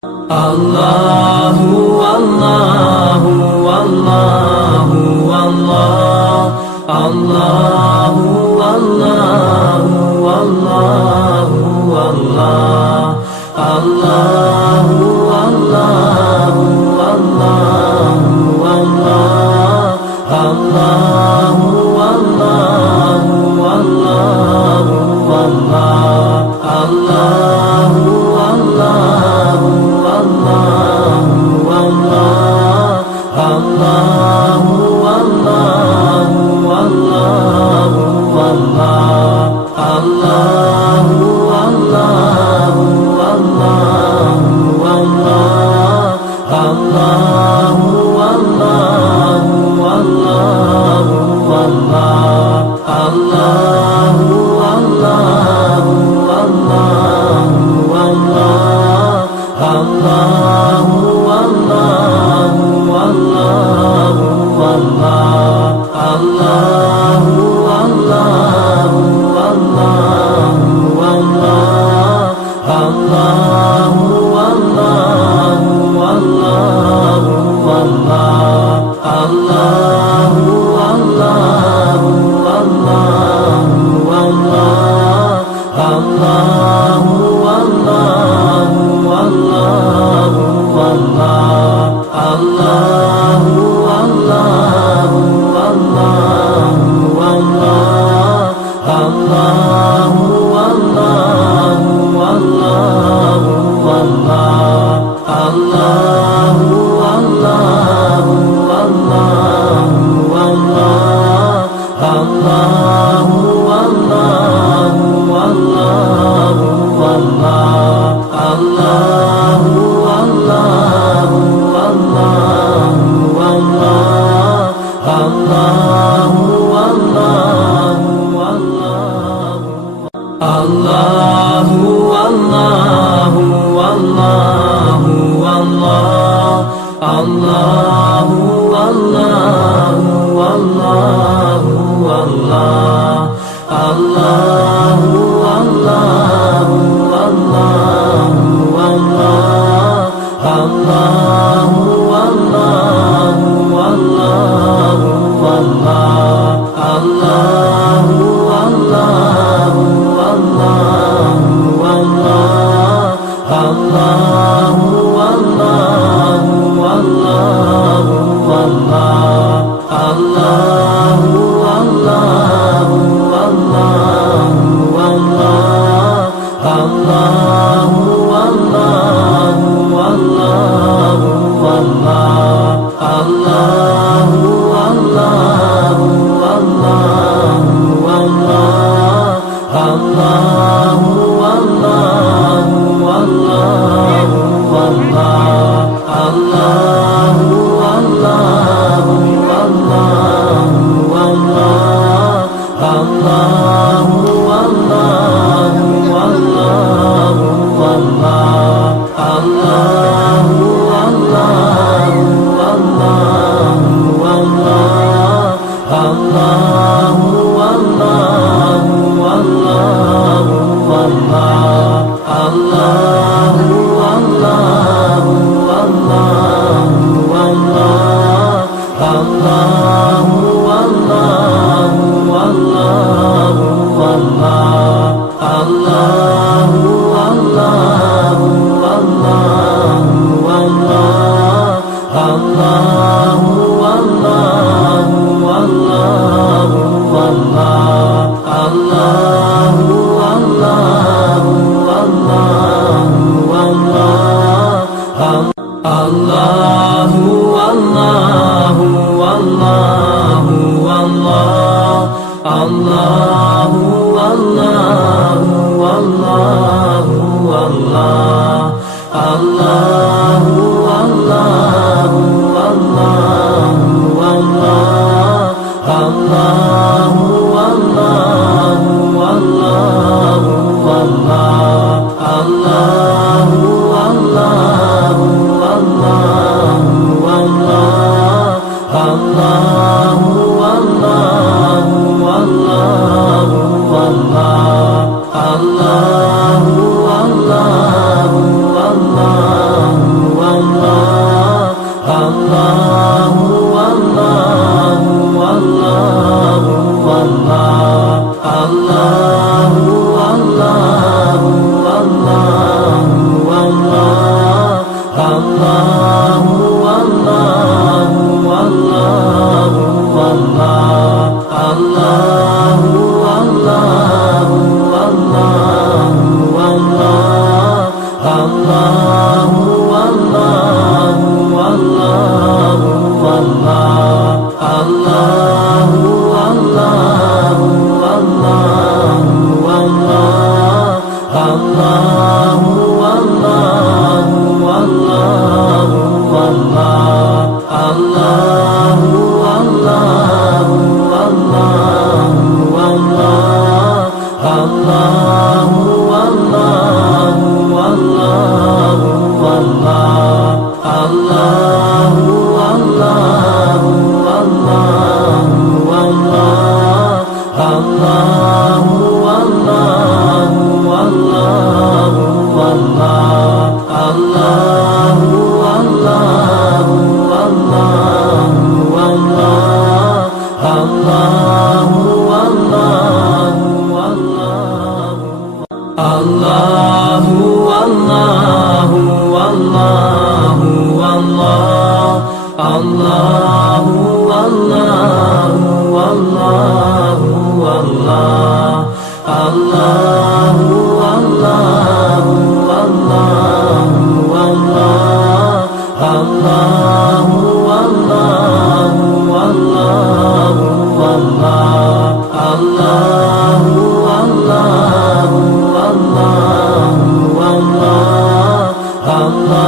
Allahu Allahu Allahu Allah Allahu Allahu Allahu Allah Allahu Allahu Allahu Allah Allahu Allahu Allahu Allah Allahu Allahu Allahu Allahu Allahu الله والله والله والله الله والله والله والله الله والله والله والله الله والله والله والله الله والله والله والله الله والله والله والله الله والله والله والله الله والله والله والله الله والله والله الله والله والله والله الله والله والله والله الله والله والله والله الله والله والله والله الله والله والله والله الله